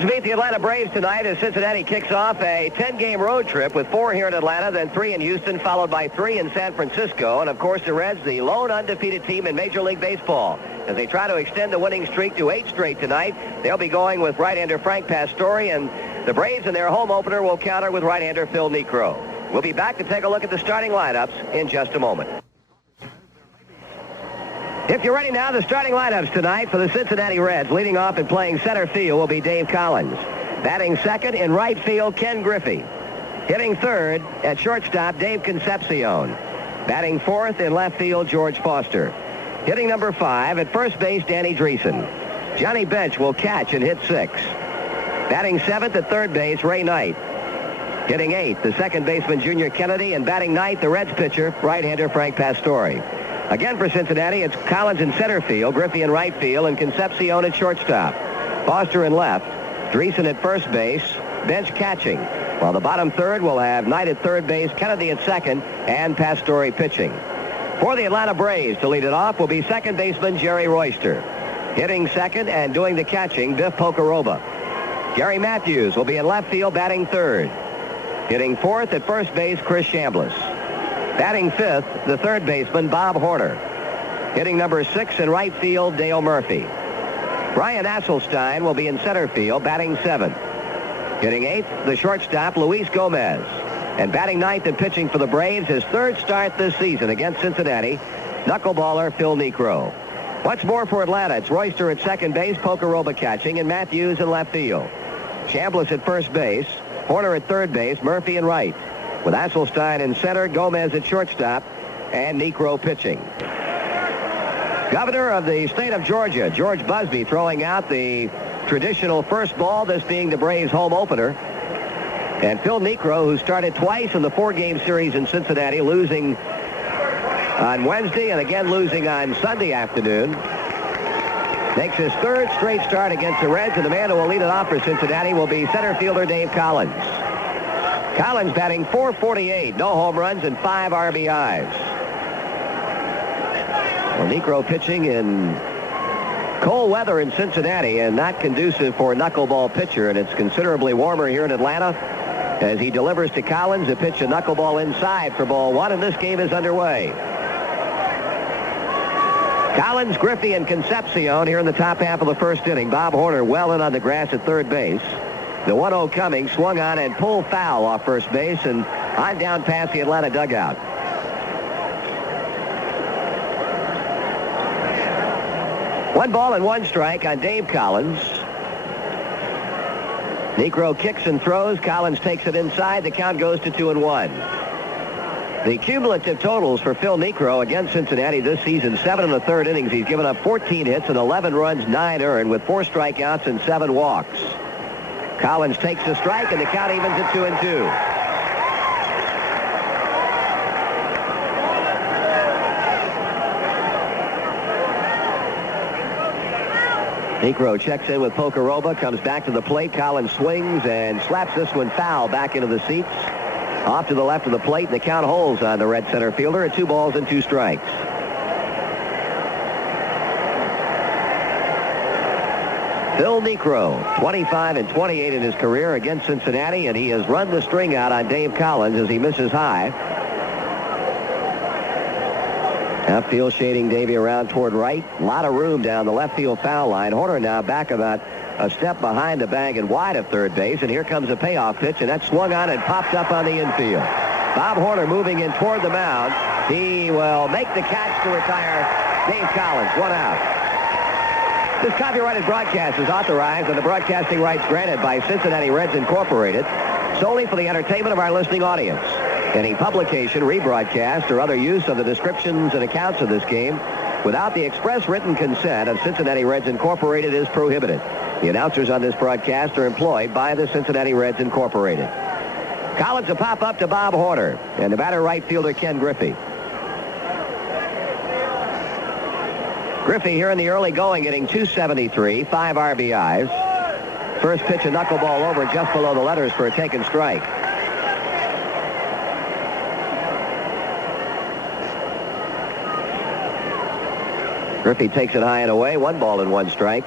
Reds meet the Atlanta Braves tonight as Cincinnati kicks off a 10-game road trip with 4 here in Atlanta, then 3 in Houston, followed by 3 in San Francisco. And, of course, the Reds, the lone undefeated team in Major League Baseball. As they try to extend the winning streak to 8 straight tonight, they'll be going with right-hander Frank Pastore, and the Braves in their home opener will counter with right-hander Phil Niekro. We'll be back to take a look at the starting lineups in just a moment. If you're ready now, the starting lineups tonight for the Cincinnati Reds. Leading off and playing center field will be Dave Collins. Batting second in right field, Ken Griffey. Hitting third at shortstop, Dave Concepcion. Batting fourth in left field, George Foster. Hitting number 5 at first base, Danny Dreesen. Johnny Bench will catch and hit 6. Batting 7th at third base, Ray Knight. Hitting 8th, the second baseman, Junior Kennedy. And batting 9th, the Reds pitcher, right-hander Frank Pastore. Again for Cincinnati, it's Collins in center field, Griffey in right field, and Concepcion at shortstop. Foster in left, Dreesen at first base, Bench catching. While the bottom third will have Knight at third base, Kennedy at second, and Pastore pitching. For the Atlanta Braves to lead it off will be second baseman Jerry Royster. Hitting second and doing the catching, Biff Pocoroba. Gary Matthews will be in left field, batting third. Hitting fourth at first base, Chris Chambliss. Batting fifth, the third baseman, Bob Horner. Hitting number 6 in right field, Dale Murphy. Brian Asselstein will be in center field, batting 7th. Hitting 8th, the shortstop, Luis Gomez. And batting 9th and pitching for the Braves, his third start this season against Cincinnati, knuckleballer Phil Niekro. What's more for Atlanta? It's Royster at second base, Pocoroba catching, and Matthews in left field. Chambliss at first base, Horner at third base, Murphy in right. With Asselstein in center, Gomez at shortstop, and Niekro pitching. Governor of the state of Georgia, George Busby, throwing out the traditional first ball, this being the Braves' home opener. And Phil Niekro, who started twice in the 4-game series in Cincinnati, losing on Wednesday and again losing on Sunday afternoon, makes his third straight start against the Reds, and the man who will lead it off for Cincinnati will be center fielder Dave Collins. Collins batting .448, no home runs and 5 RBIs. Well, Niekro pitching in cold weather in Cincinnati and not conducive for a knuckleball pitcher, and it's considerably warmer here in Atlanta as he delivers to Collins a pitch, a knuckleball inside for ball 1, and this game is underway. Collins, Griffey, and Concepcion here in the top half of the first inning. Bob Horner well in on the grass at third base. The 1-0 coming, swung on and pulled foul off first base and on down past the Atlanta dugout. One ball and 1 strike on Dave Collins. Niekro kicks and throws. Collins takes it inside. The count goes to 2-1. The cumulative totals for Phil Niekro against Cincinnati this season, 7 1/3 innings. He's given up 14 hits and 11 runs, 9 earned, with 4 strikeouts and 7 walks. Collins takes the strike, and the count evens at 2-2. Niekro checks in with Pocoroba, comes back to the plate. Collins swings and slaps this one foul back into the seats. Off to the left of the plate, and the count holds on the Red center fielder at 2 balls and 2 strikes. Phil Niekro, 25 and 28 in his career against Cincinnati, and he has run the string out on Dave Collins as he misses high. Outfield shading Davey around toward right. A lot of room down the left field foul line. Horner now back about a step behind the bag and wide of third base, and here comes a payoff pitch, and that swung on and popped up on the infield. Bob Horner moving in toward the mound. He will make the catch to retire Dave Collins. 1 out. This copyrighted broadcast is authorized and the broadcasting rights granted by Cincinnati Reds Incorporated solely for the entertainment of our listening audience. Any publication, rebroadcast, or other use of the descriptions and accounts of this game without the express written consent of Cincinnati Reds Incorporated is prohibited. The announcers on this broadcast are employed by the Cincinnati Reds Incorporated. Collins a pop-up to Bob Horner, and the batter right fielder Ken Griffey. Griffey here in the early going, hitting .273, 5 RBIs. First pitch, a knuckleball over just below the letters for a taken strike. Griffey takes it high and away, 1 ball and 1 strike.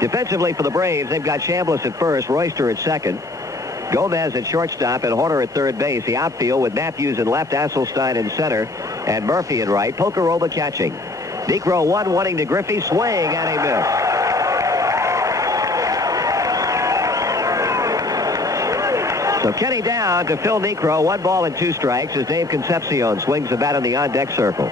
Defensively for the Braves, they've got Chambliss at first, Royster at second, Gomez at shortstop, and Horner at third base. The outfield with Matthews in left, Asselstein in center, and Murphy in right. Pocoroba catching. Niekro 1-1 to Griffey. Swing, and he missed. So Kenny down to Phil Niekro. 1 ball and 2 strikes as Dave Concepcion swings the bat in the on-deck circle.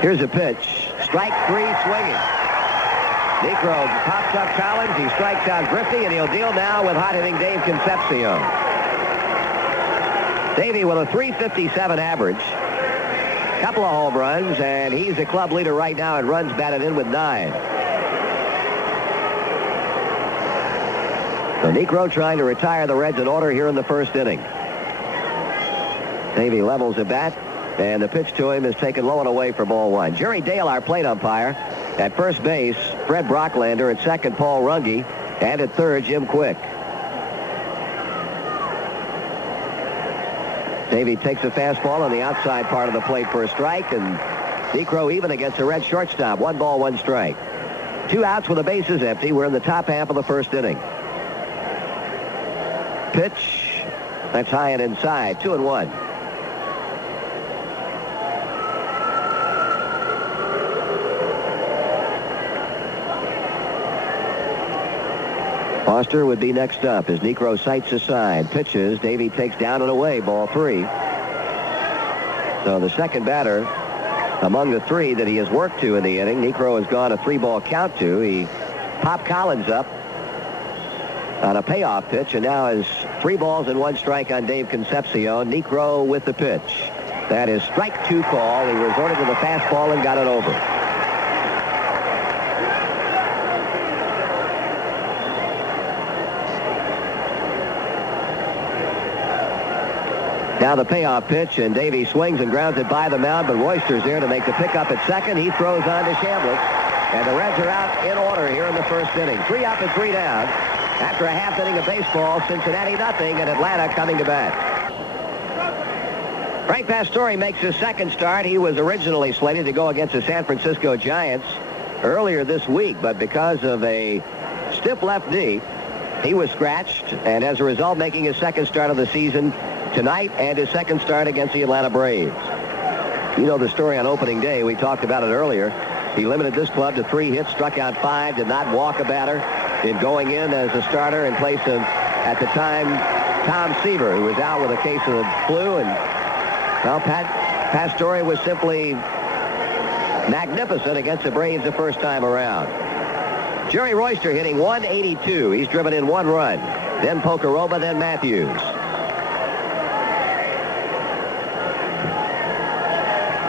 Here's a pitch. Strike 3, swinging. Niekro pops up Collins. He strikes out Griffey, and he'll deal now with hot-hitting Dave Concepcion. Davey with a .357 average. Couple of home runs, and he's the club leader right now in runs batted in with 9. So Niekro trying to retire the Reds in order here in the first inning. Davey levels the bat, and the pitch to him is taken low and away for ball 1. Jerry Dale, our plate umpire. At first base, Fred Brocklander. At second, Paul Runge. And at third, Jim Quick. Davey takes a fastball on the outside part of the plate for a strike, and Niekro even against a Red shortstop. 1 ball, 1 strike. 2 outs with the bases empty. We're in the top half of the first inning. Pitch. That's high and inside. 2-1. Foster would be next up as Niekro sights aside. Pitches. Davey takes down and away. Ball 3. So the second batter among the 3 that he has worked to in the inning. Niekro has gone a 3-ball count to. He popped Collins up on a payoff pitch, and now is 3 balls and 1 strike on Dave Concepcion. Niekro with the pitch. That is strike 2 call. He resorted to the fastball and got it over. Now the payoff pitch, and Davey swings and grounds it by the mound, but Royster's there to make the pickup at second. He throws on to Chambliss, and the Reds are out in order here in the first inning. 3 up and 3 down. After a half inning of baseball, Cincinnati nothing, and Atlanta coming to bat. Frank Pastore makes his second start. He was originally slated to go against the San Francisco Giants earlier this week, but because of a stiff left knee, he was scratched, and as a result, making his second start of the season tonight and his second start against the Atlanta Braves. You know the story on opening day. We talked about it earlier. He limited this club to 3 hits, struck out 5, did not walk a batter in going in as a starter in place of, at the time, Tom Seaver, who was out with a case of the flu. And, well, Pastore was simply magnificent against the Braves the first time around. Jerry Royster hitting .182. He's driven in 1 run. Then Pocoroba, then Matthews.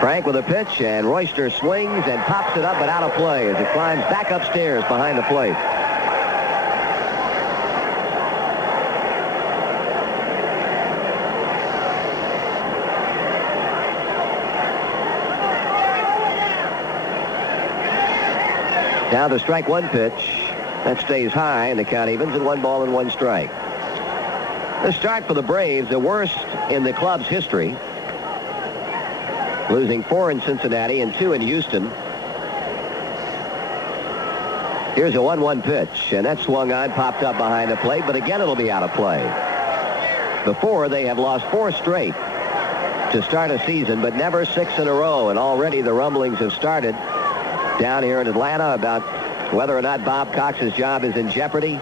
Frank with a pitch, and Royster swings and pops it up but out of play as it climbs back upstairs behind the plate. Now the strike 1 pitch. That stays high, and the count evens at 1 ball and 1 strike. The start for the Braves, the worst in the club's history. Losing 4 in Cincinnati and 2 in Houston. Here's a 1-1 pitch, and that swung on, popped up behind the plate, but again it'll be out of play. Before, they have lost 4 straight to start a season, but never 6 in a row, and already the rumblings have started down here in Atlanta about whether or not Bob Cox's job is in jeopardy.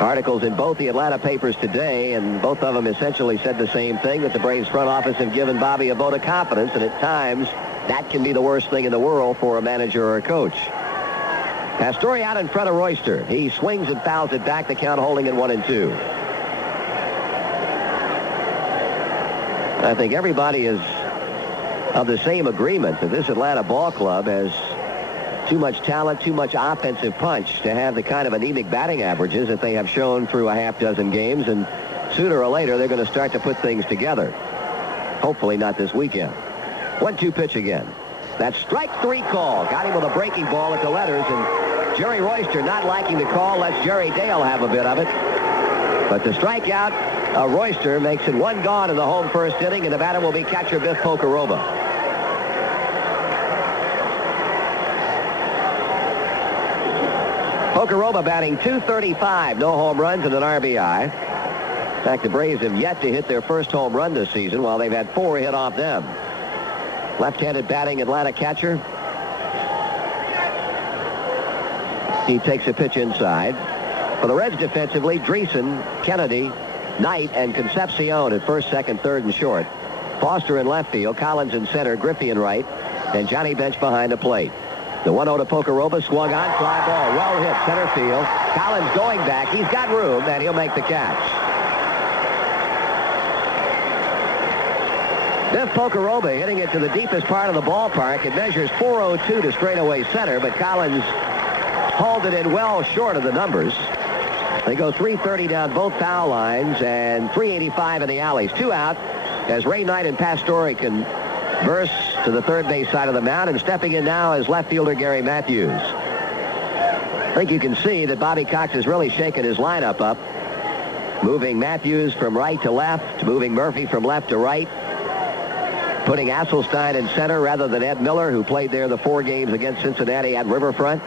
Articles in both the Atlanta papers today, and both of them essentially said the same thing, that the Braves front office have given Bobby a vote of confidence, and at times that can be the worst thing in the world for a manager or a coach. Pastore out in front of Royster. He swings and fouls it back, the count holding at 1-2. I think everybody is of the same agreement that this Atlanta ball club has too much talent, too much offensive punch to have the kind of anemic batting averages that they have shown through a half dozen games, and sooner or later they're going to start to put things together. Hopefully not this weekend. 1-2 pitch again. That strike 3 call. Got him with a breaking ball at the letters, and Jerry Royster not liking the call lets Jerry Dale have a bit of it. But the strikeout, Royster makes it 1 gone in the home first inning, and the batter will be catcher Biff Pocoroba. Pocoroba batting .235, no home runs and an RBI. In fact, the Braves have yet to hit their first home run this season, while they've had 4 hit off them. Left-handed batting Atlanta catcher. He takes a pitch inside. For the Reds defensively, Dreesen, Kennedy, Knight, and Concepcion at first, second, third, and short. Foster in left field, Collins in center, Griffey in right, and Johnny Bench behind the plate. The 1-0 to Pocoroba, swung on, fly ball, well hit, center field. Collins going back, he's got room, and he'll make the catch. Biff Pocoroba hitting it to the deepest part of the ballpark. It measures .402 to straightaway center, but Collins hauled it in well short of the numbers. They go .330 down both foul lines and .385 in the alleys. 2 out as Ray Knight and Pastore converse to the third base side of the mound, and stepping in now is left fielder Gary Matthews. I think you can see that Bobby Cox has really shaken his lineup up, moving Matthews from right to left, moving Murphy from left to right, putting Asselstein in center rather than Ed Miller, who played there the 4 games against Cincinnati at Riverfront.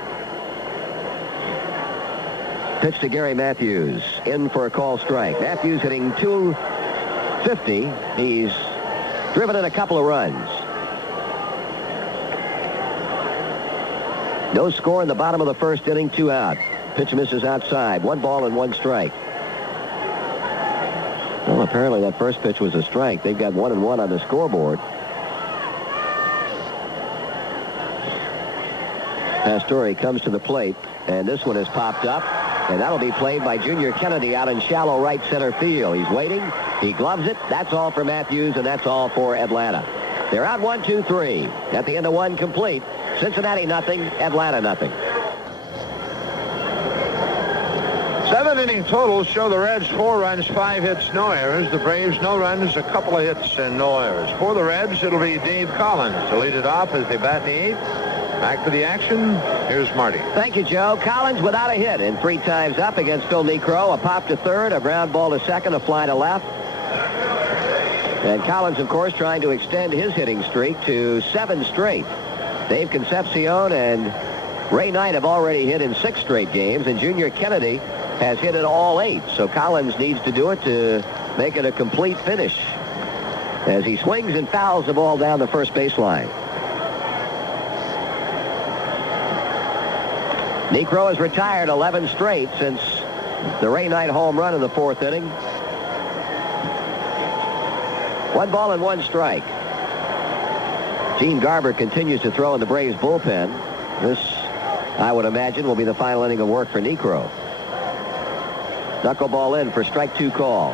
Pitch to Gary Matthews, in for a call strike. Matthews hitting .250. He's driven in a couple of runs. No score in the bottom of the first inning, 2 out. Pitch misses outside. 1 ball and 1 strike. Well, apparently that first pitch was a strike. They've got 1 and 1 on the scoreboard. Pastore comes to the plate, and this one has popped up. And that'll be played by Junior Kennedy out in shallow right center field. He's waiting. He gloves it. That's all for Matthews, and that's all for Atlanta. They're out 1-2-3. At the end of 1 complete. Cincinnati nothing, Atlanta nothing. 7-inning totals show the Reds 4 runs, 5 hits, no errors. The Braves, no runs, a couple of hits, and no errors. For the Reds, it'll be Dave Collins to lead it off as they bat in the 8th. Back to the action. Here's Marty. Thank you, Joe. Collins without a hit and 3 times up against Phil Niekro. A pop to third, a ground ball to second, a fly to left. And Collins, of course, trying to extend his hitting streak to 7 straight. Dave Concepcion and Ray Knight have already hit in 6 straight games, and Junior Kennedy has hit in all 8. So Collins needs to do it to make it a complete finish as he swings and fouls the ball down the first baseline. Niekro has retired 11 straight since the Ray Knight home run in the 4th inning. 1 ball and 1 strike. Gene Garber continues to throw in the Braves bullpen. This, I would imagine, will be the final inning of work for Niekro. Knuckleball in for strike 2 call.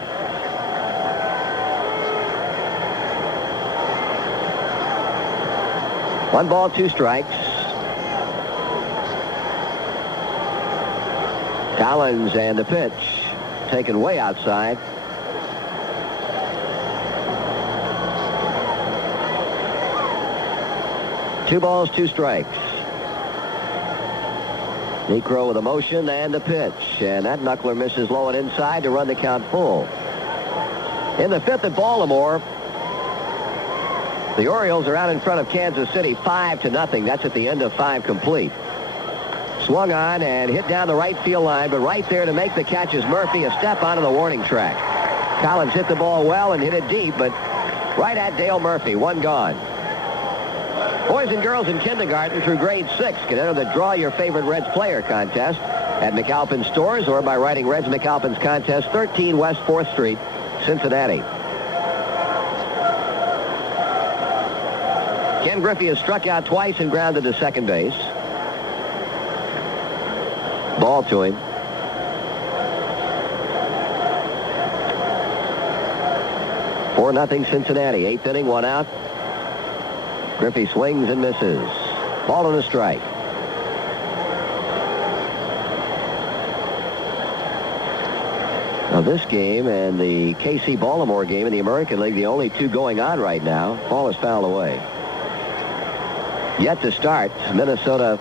One ball, 2 strikes. Collins and the pitch taken way outside. Two balls, 2 strikes. Niekro with a motion and the pitch, and that knuckler misses low and inside to run the count full. In the 5th at Baltimore, the Orioles are out in front of Kansas City 5-0. That's at the end of 5 complete. Swung on and hit down the right field line, but right there to make the catch is Murphy, a step onto the warning track. Collins hit the ball well and hit it deep, but right at Dale Murphy, 1 gone. Boys and girls in kindergarten through grade 6 can enter the Draw Your Favorite Reds Player contest at McAlpin stores or by writing Reds McAlpin's contest, 13 West 4th Street, Cincinnati. Ken Griffey has struck out twice and grounded to second base. Ball to him. Four nothing Cincinnati. 8th inning, 1 out. Griffey swings and misses. Ball and a strike. Now this game and the KC Baltimore game in the American League, the only 2 going on right now. Ball is fouled away. Yet to start, Minnesota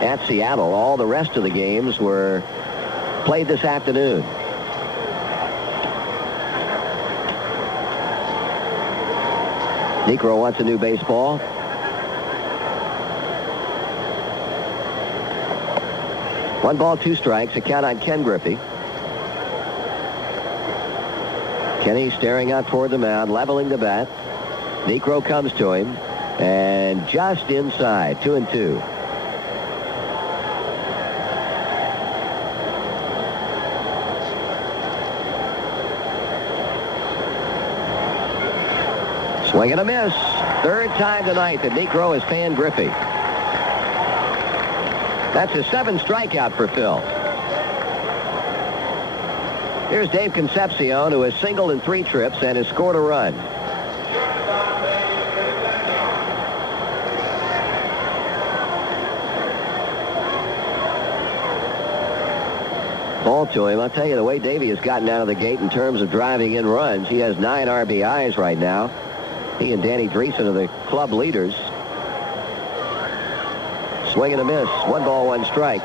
at Seattle. All the rest of the games were played this afternoon. Niekro wants a new baseball. 1 ball, 2 strikes. A count on Ken Griffey. Kenny staring out toward the mound, leveling the bat. Niekro comes to him, and just inside, 2-2. Swing and a miss. Third time tonight that Niekro has fanned Griffey. That's a 7th strikeout for Phil. Here's Dave Concepcion, who has singled in 3 trips and has scored a run. Ball to him. I'll tell you, the way Davey has gotten out of the gate in terms of driving in runs, he has 9 RBIs right now. He and Danny Dreesen are the club leaders. Swing and a miss. 1 ball, 1 strike.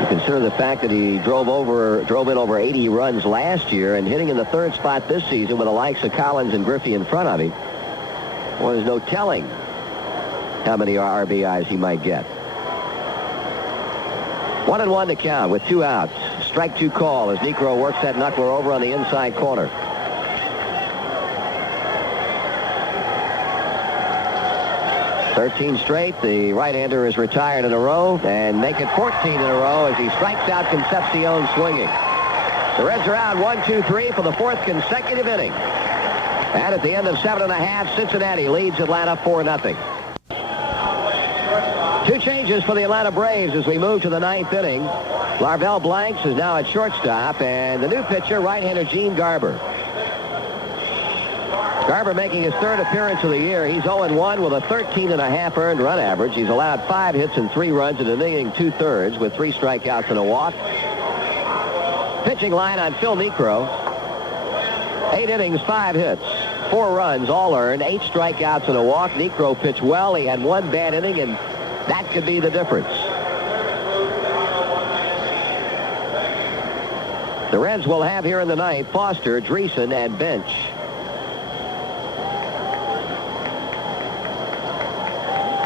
You consider the fact that he drove in over 80 runs last year and hitting in the 3rd spot this season with the likes of Collins and Griffey in front of him. Well, there's no telling how many RBIs he might get. 1-1 to count with 2 outs. Strike 2 call as Niekro works that knuckler over on the inside corner. Thirteen straight. The right-hander is retired in a row and make it 14 in a row as he strikes out Concepcion swinging. The Reds are out 1-2-3 for the 4th consecutive inning. And at the end of 7.5, Cincinnati leads Atlanta 4-0. 2 changes for the Atlanta Braves as we move to the 9th inning. Larvell Blanks is now at shortstop, and the new pitcher, right-hander Gene Garber. Garber making his 3rd appearance of the year. He's 0-1 with a 13.5 earned run average. He's allowed 5 hits and 3 runs in an inning 2/3 with 3 strikeouts and a walk. Pitching line on Phil Niekro. 8 innings, 5 hits, 4 runs, all earned, 8 strikeouts and a walk. Niekro pitched well. He had 1 bad inning, and that could be the difference. The Reds will have here in the 9th Foster, Dreesen, and Bench.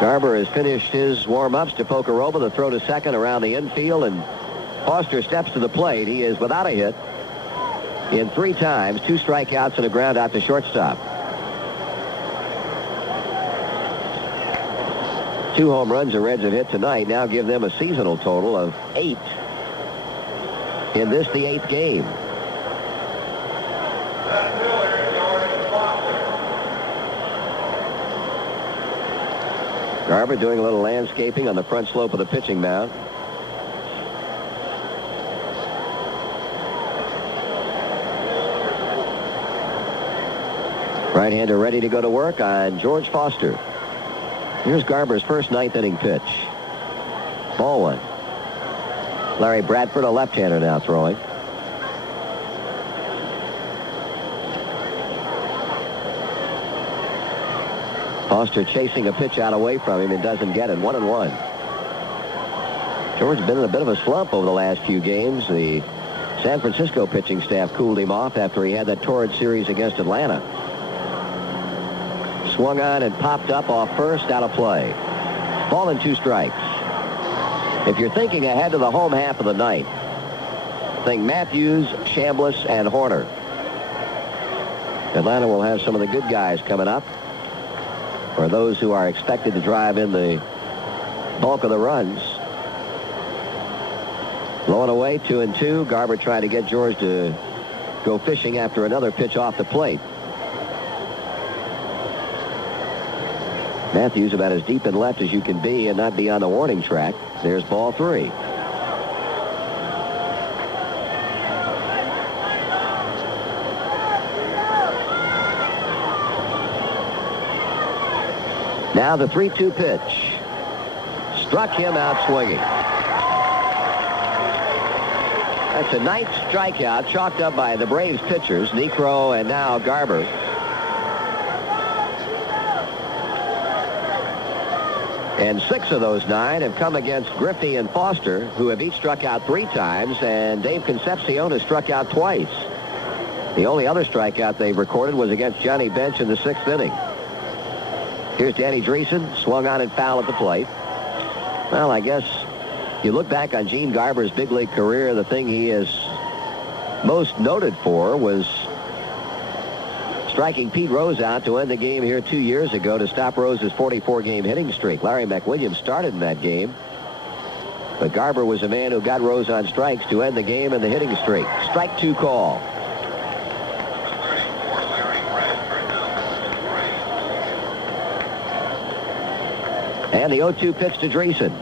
Garber has finished his warm-ups to Pocoroba, the throw to second around the infield, and Foster steps to the plate. He is without a hit in 3 times, 2 strikeouts and a ground out to shortstop. 2 home runs the Reds have hit tonight now give them a seasonal total of 8 in this, the 8th game. Garber doing a little landscaping on the front slope of the pitching mound. Right-hander ready to go to work on George Foster. Here's Garber's first 9th inning pitch. Ball 1. Larry Bradford, a left-hander, now throwing. Foster chasing a pitch out away from him and doesn't get it. 1-1. George has been in a bit of a slump over the last few games. The San Francisco pitching staff cooled him off after he had that torrid series against Atlanta. Swung on and popped up off first, out of play. Ball and 2 strikes. If you're thinking ahead to the home half of the 9th, think Matthews, Chambliss, and Horner. Atlanta will have some of the good guys coming up, or those who are expected to drive in the bulk of the runs. Low and away, 2-2. Garber trying to get George to go fishing after another pitch off the plate. Matthews about as deep in left as you can be and not be on the warning track. There's ball 3. Now the 3-2 pitch. Struck him out swinging. That's a 9th strikeout chalked up by the Braves pitchers, Niekro and now Garber. And 6 of those 9 have come against Griffey and Foster, who have each struck out 3 times, and Dave Concepcion has struck out twice. The only other strikeout they've recorded was against Johnny Bench in the 6th inning. Here's Danny Dreesen, swung on and foul at the plate. Well, I guess You look back on Gene Garber's big league career, the thing he is most noted for was striking Pete Rose out to end the game here 2 years ago to stop Rose's 44-game hitting streak. Larry McWilliams started in that game, but Garber was a man who got Rose on strikes to end the game and the hitting streak. Strike 2 call. And the 0-2 pitch to Dreesen.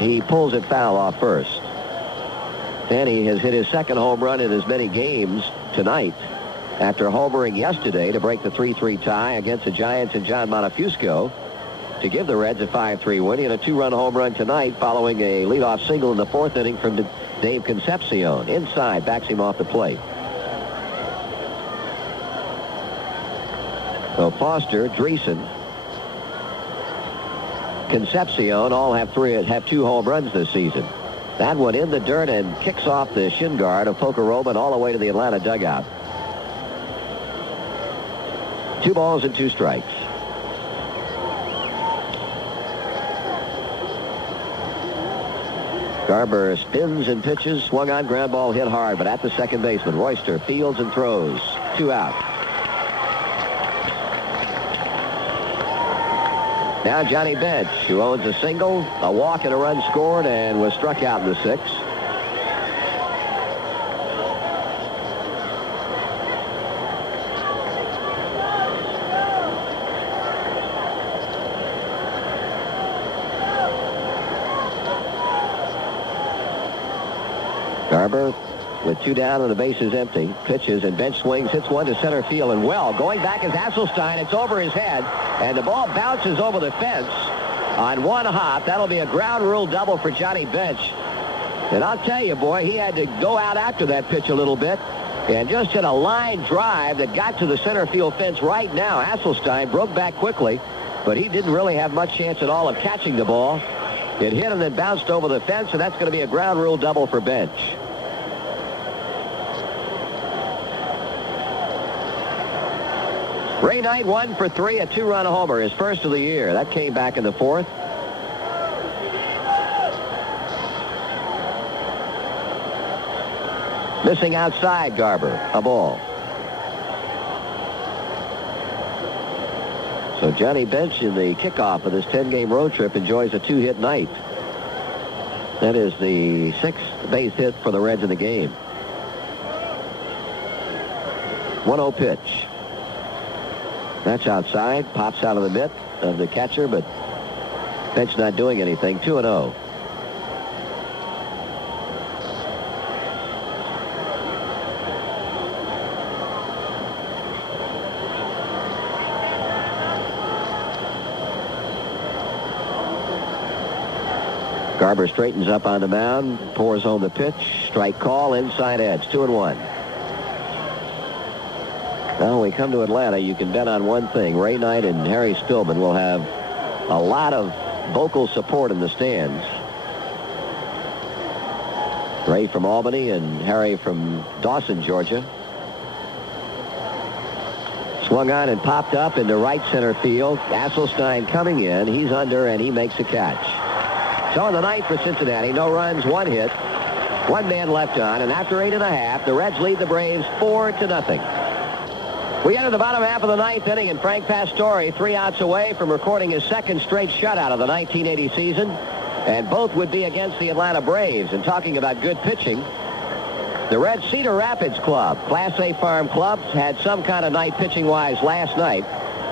He pulls it foul off first. And he has hit his second home run in as many games tonight after homering yesterday to break the 3-3 tie against the Giants and John Montefusco to give the Reds a 5-3 win. He had a 2-run home run tonight following a leadoff single in the 4th inning from Dave Concepcion. Inside, backs him off the plate. So Foster, Dreesen, Concepcion all have 2 home runs this season. That one in the dirt and kicks off the shin guard of Pocoroba all the way to the Atlanta dugout. 2 balls and 2 strikes. Garber spins and pitches, swung on, ground ball hit hard, but at the second baseman. Royster fields and throws. 2 out. Now Johnny Bench, who owns a single, a walk, and a run scored, and was struck out in the 6th. Garber with 2 down and the bases empty. Pitches and Bench swings, hits one to center field, and well, going back is Hasselstein. It's over his head, and the ball bounces over the fence on 1 hop. That'll be a ground rule double for Johnny Bench. And I'll tell you, boy, he had to go out after that pitch a little bit and just hit a line drive that got to the center field fence right now. Hasselstein broke back quickly, but he didn't really have much chance at all of catching the ball. It hit and then bounced over the fence, and that's going to be a ground rule double for Bench. Ray Knight 1 for 3, a 2-run homer, his first of the year. That came back in the 4th. Missing outside, Garber, a ball. So Johnny Bench in the kickoff of this 10-game road trip enjoys a 2-hit night. That is the 6th base hit for the Reds in the game. 1-0 pitch. That's outside, pops out of the mitt of the catcher, but Bench not doing anything. 2-0. Garber straightens up on the mound, pours home the pitch, strike call, inside edge, 2-1. Now, when we come to Atlanta, you can bet on one thing. Ray Knight and Harry Stillman will have a lot of vocal support in the stands. Ray from Albany and Harry from Dawson, Georgia. Swung on and popped up into right center field. Hasselstein coming in. He's under, and he makes a catch. So in the ninth for Cincinnati, no runs, 1 hit, 1 man left on, and after 8.5, the Reds lead the Braves 4-0. We enter the bottom half of the 9th inning, and Frank Pastore 3 outs away from recording his 2nd straight shutout of the 1980 season, and both would be against the Atlanta Braves. And talking about good pitching, the Red Cedar Rapids Club, Class A farm clubs, had some kind of night pitching-wise last night.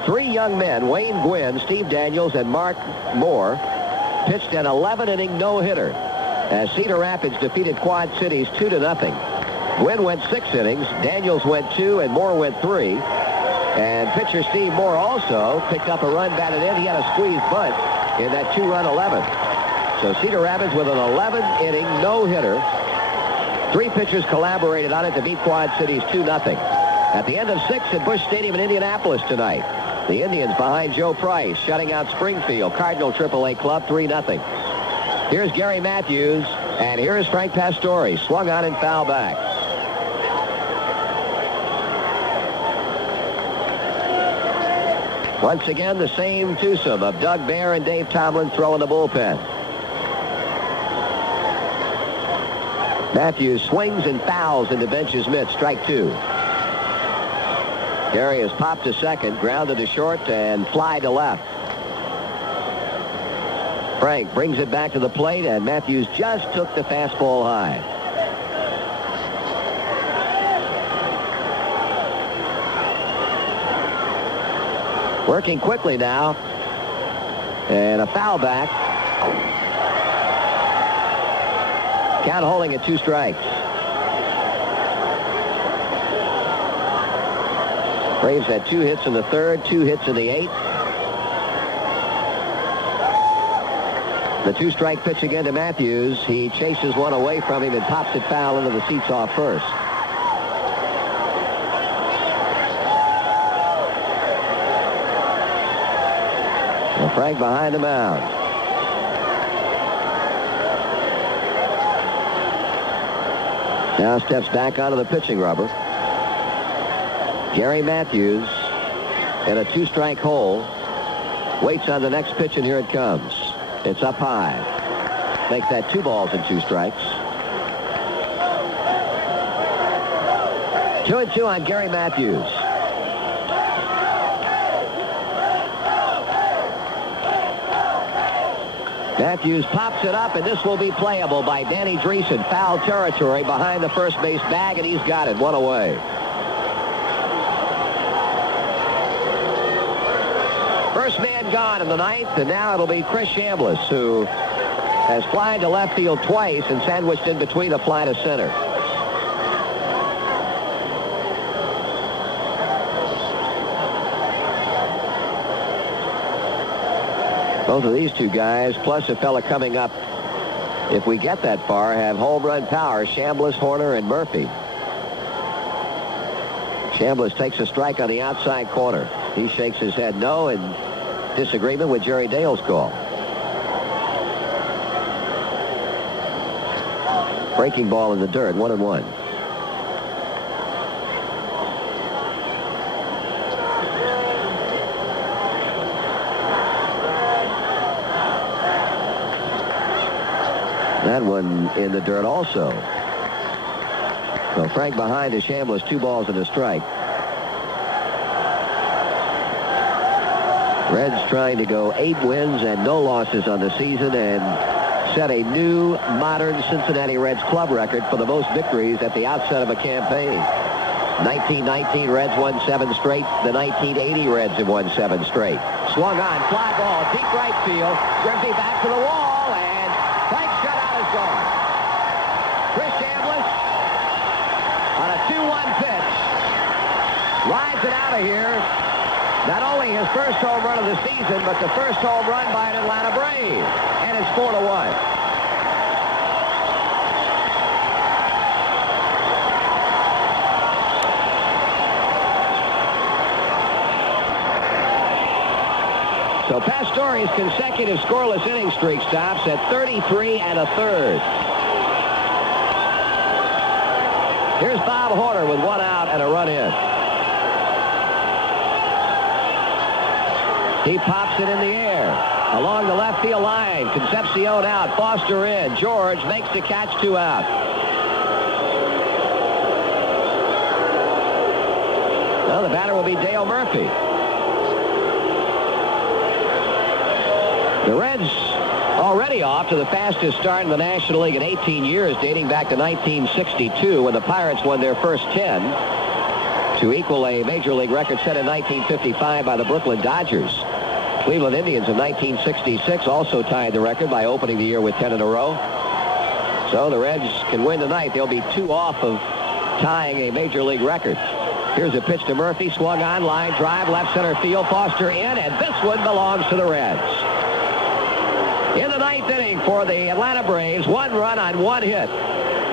3 young men, Wayne Gwynn, Steve Daniels, and Mark Moore, pitched an 11-inning no-hitter as Cedar Rapids defeated Quad Cities 2-0. Gwynn went 6 innings, Daniels went 2, and Moore went 3. And pitcher Steve Moore also picked up a run batted in. He had a squeeze bunt in that 2-run 11. So Cedar Rapids with an 11-inning no-hitter. 3 pitchers collaborated on it to beat Quad Cities 2-0. At the end of 6 at Busch Stadium in Indianapolis tonight, the Indians behind Joe Price, shutting out Springfield, Cardinal AAA club 3-0. Here's Gary Matthews, and here's Frank Pastore, swung on and foul back. Once again, the same twosome of Doug Bear and Dave Tomlin throwing the bullpen. Matthews swings and fouls into Bench's mitt. Strike 2. Gary has popped to second, grounded to short, and fly to left. Frank brings it back to the plate, and Matthews just took the fastball high. Working quickly now. And a foul back. Count holding at 2 strikes. Braves had 2 hits in the 3rd, 2 hits in the 8th. The 2-strike pitch again to Matthews. He chases one away from him and pops it foul into the seats off first. Well, Frank behind the mound. Now steps back onto the pitching rubber. Gary Matthews in a 2-strike hole. Waits on the next pitch, and here it comes. It's up high. Makes that 2 balls and 2 strikes. 2-2 on Gary Matthews. Matthews pops it up, and this will be playable by Danny Dreesen. Foul territory behind the first base bag, and he's got it. 1 away. First man gone in the 9th, and now it'll be Chris Chambliss, who has flied to left field twice and sandwiched in between a fly to center. Both of these 2 guys, plus a fella coming up, if we get that far, have home run power. Chambliss, Horner, and Murphy. Chambliss takes a strike on the outside corner. He shakes his head no in disagreement with Jerry Dale's call. Breaking ball in the dirt, 1-1. That one in the dirt also. So Frank behind is Chambliss, 2 balls and a strike. Reds trying to go 8 wins and no losses on the season and set a new modern Cincinnati Reds club record for the most victories at the outset of a campaign. 1919 Reds won 7 straight. The 1980 Reds have won 7 straight. Swung on, fly ball, deep right field. Griffey back to the wall, and Frank's shutout is gone. Chris Chambliss on a 2-1 pitch rides it out of here. Not only his first home run of the season, but the first home run by an Atlanta Brave. And it's 4-1. So Pastore's consecutive scoreless inning streak stops at 33 1/3. Here's Bob Horner with 1 out and a run in. He pops it in the air along the left field line. Concepcion out, Foster in. George makes the catch, 2 out. Well, the batter will be Dale Murphy. The Reds already off to the fastest start in the National League in 18 years, dating back to 1962 when the Pirates won their first 10 to equal a Major League record set in 1955 by the Brooklyn Dodgers. Cleveland Indians in 1966 also tied the record by opening the year with 10 in a row. So the Reds can win tonight. They'll be 2 off of tying a Major League record. Here's a pitch to Murphy, swung on, line drive, left center field, Foster in, and this one belongs to the Reds. In the 9th inning for the Atlanta Braves, 1 run on 1 hit.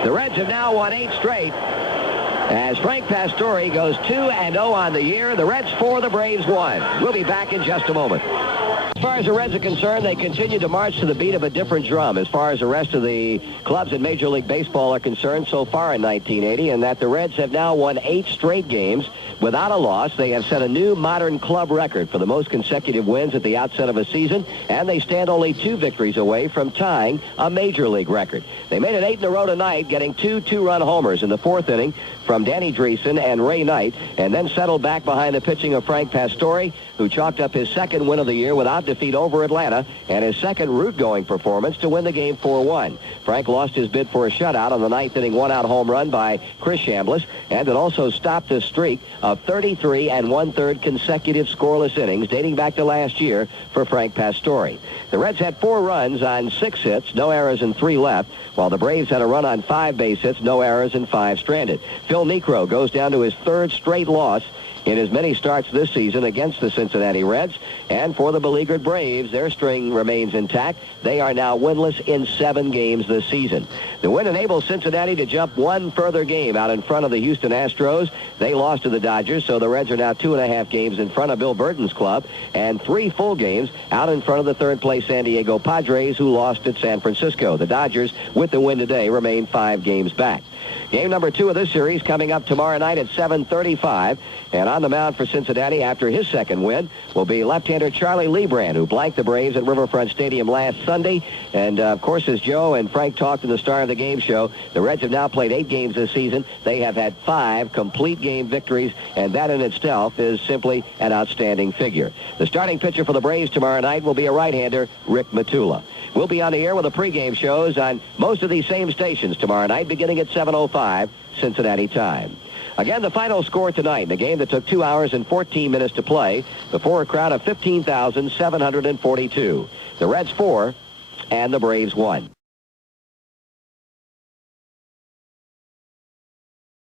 The Reds have now won 8 straight as Frank Pastore goes 2-0 on the year. The Reds 4, the Braves 1. We'll be back in just a moment. As far as the Reds are concerned, they continue to march to the beat of a different drum as far as the rest of the clubs in Major League Baseball are concerned so far in 1980, and that the Reds have now won 8 straight games without a loss. They have set a new modern club record for the most consecutive wins at the outset of a season, and they stand only 2 victories away from tying a Major League record. They made it 8 in a row tonight, getting 2 two-run homers in the 4th inning from Danny Dreesen and Ray Knight, and then settled back behind the pitching of Frank Pastore, who chalked up his 2nd win of the year without defeat over Atlanta and his 2nd route-going performance to win the game 4-1. Frank lost his bid for a shutout on the 9th inning 1-out home run by Chris Chambliss, and it also stopped the streak of 33 1/3 consecutive scoreless innings dating back to last year for Frank Pastore. The Reds had 4 runs on 6 hits, no errors and 3 left, while the Braves had a run on 5 base hits, no errors and 5 stranded. Phil Niekro goes down to his 3rd straight loss in as many starts this season against the Cincinnati Reds. And for the beleaguered Braves, their string remains intact. They are now winless in 7 games this season. The win enables Cincinnati to jump 1 further game out in front of the Houston Astros. They lost to the Dodgers, so the Reds are now 2.5 games in front of Bill Burton's club and 3 full games out in front of the 3rd-place San Diego Padres, who lost at San Francisco. The Dodgers, with the win today, remain 5 games back. Game number 2 of this series coming up tomorrow night at 7:35. And on the mound for Cincinnati after his 2nd win will be left-hander Charlie Lebrand, who blanked the Braves at Riverfront Stadium last Sunday. And, of course, as Joe and Frank talked in the Star of the Game show, the Reds have now played 8 games this season. They have had 5 complete game victories, and that in itself is simply an outstanding figure. The starting pitcher for the Braves tomorrow night will be a right-hander, Rick Matula. We'll be on the air with the pregame shows on most of these same stations tomorrow night, beginning at 7:05 Cincinnati time. Again, the final score tonight in a game that took 2 hours and 14 minutes to play before a crowd of 15,742. The Reds 4 and the Braves 1.